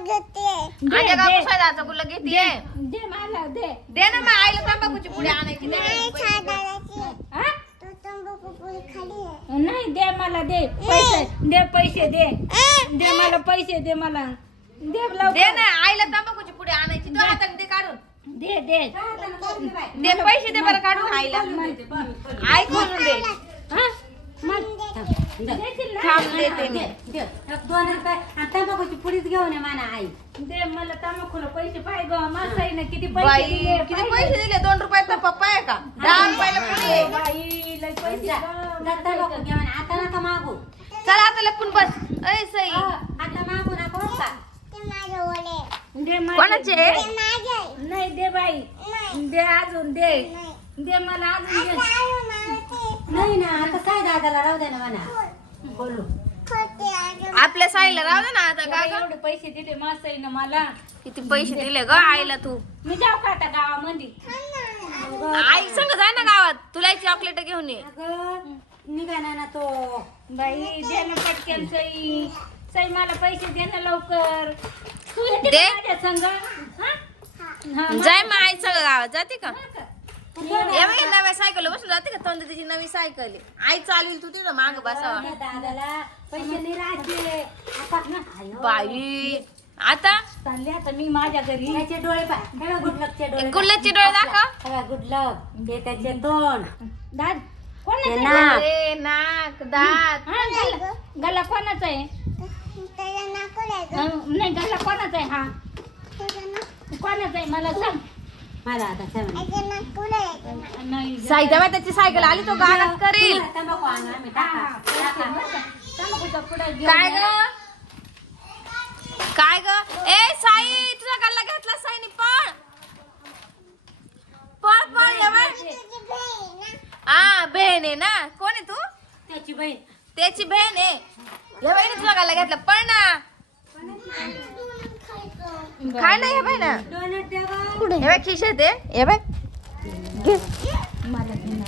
माझ्या गावात सायदाचा गुल्ला घेते दे मला दे दे ना मग आईला तंबाखूची पुडी आणायची दे. हा? नाही दे मला दे पैसे दे पैसे दे दे मला पैसे दे मला दे दे लवकर ना आईला तंबाखूची पुडी आणायची तो हातात दे काढून दे दे दे पैसे दे बरं काढून आईला आई खोलून दे हा? मग देशील ना? थांब देते मी ₹2 आणि तंबाखूची पुडीच घेऊन ये म्हणा आई. दे मला तंबाखूला पैसे पाहिजे ग मासाईनं किती बाई पैसे दिले किती पैसे दिले 2 रुपयाचा पप्पा आहे का 10 रुपयाला पुडी आहे. बाई लय पैसे जा ग. जा तंबाखू घेऊन ये. आता नका मागू. चला आता लपून बस अय सई आता मागू नका बरं का. दे माझे. कोणाचे? नाही दे बाई दे अजून दे दे मला अजून दे नाही ना आता साई दादाला राहू दे ना म्हणा. बोलू. आपल्या साईला राहू दे ना आता तुला का एवढे पैसे दिले मासाईनं मला किती पैसे दिले ग आईला तू मी जाऊ का आता गावामध्ये आई संग जाय ना गावात तुला चॉकलेट घेऊन ये अगं निघाला ना तो. बाई दे ना पटकन सई सई मला पैसे दे ना लवकर तू येते दे. का माझ्या संग हा? हा, जाय मग आई संग गावात जाते का का? ये बाई, नव्या सायकल बसून जाते का तोंड तिची नवी सायकल आहे. आई चालवी तू तिथं माग बसावा त्या दादाला पैसे नाही राहते. आता ना आयो. बाई आता चालले आता मी माझ्या घरी त्याचे डोळे पाय. हे बघ गुडलकचे डोळे. गुल्ल्याची डोळे दाखव हे बघ गुडलक. हे त्याचे तोंड. दाद ते कोणाचं नाक. आहे? अरे नाक दात हा गल्ला गल्ला कोणाचा आहे नाही गल्ला कोणाचा आहे हा कोणाचा आहे मला सांग मला आता सांग. नाही साईदा त्याची सायकल आली तो गागात करील तंबाखू आणू आम्ही. टाका. तंबाखूचा पुडा घेऊन काय ये. ग काय ग ए साई तुझा गल्ला घेतला साईनी पळ पळ पळ ये बाई. हा बहीण आहे ना कोण आहे तू त्याची बहीण. त्याची बहीण आहे या बहिणी तुझा गल्ला घेतला पळ ना काय नाही हे बाई ना डोनट द्या गं. हे बाई खिशात आहे हे बाई घे मला दे ना.